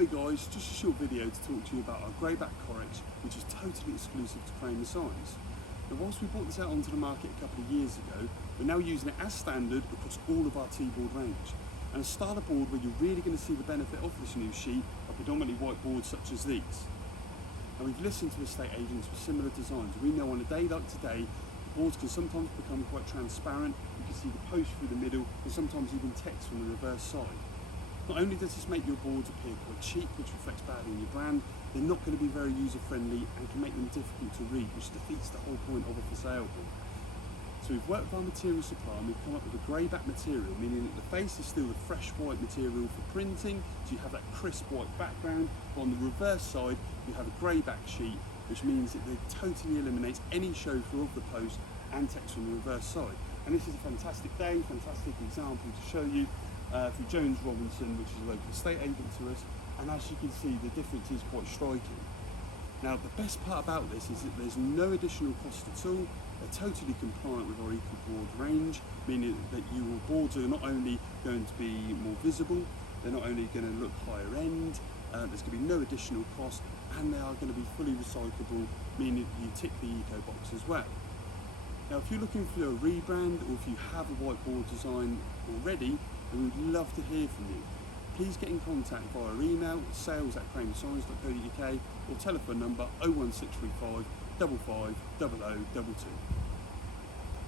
Hi guys, just a short video to talk to you about our Greyback Correx, which is totally exclusive to Kremer Signs. Now whilst we brought this out onto the market a couple of years ago, we're now using it as standard across all of our T-board range. And a starter board where you're really going to see the benefit of this new sheet are predominantly white boards such as these. Now we've listened to estate agents with similar designs. We know on a day like today, the boards can sometimes become quite transparent. You can see the post through the middle and sometimes even text from the reverse side. Not only does this make your boards appear quite cheap, which reflects badly on your brand, they're not going to be very user-friendly and can make them difficult to read, which defeats the whole point of a for sale board. So we've worked with our material supplier and we've come up with a greyback material, meaning that the face is still the fresh white material for printing, so you have that crisp white background, but on the reverse side you have a greyback sheet, which means that it totally eliminates any show through of the post and text from the reverse side. And this is a fantastic day, fantastic example to show you through Jones Robinson, which is a local estate agent to us, and as you can see the difference is quite striking. Now the best part about this is that there's no additional cost at all. They're totally compliant with our eco-board range, meaning that your boards are not only going to be more visible, they're not only going to look higher end, there's going to be no additional cost, and they are going to be fully recyclable, meaning you tick the eco box as well. Now if you're looking for a rebrand, or if you have a whiteboard design already, then we'd love to hear from you. Please get in contact via email, sales@kremersigns.co.uk, or telephone number 01635 55 0022.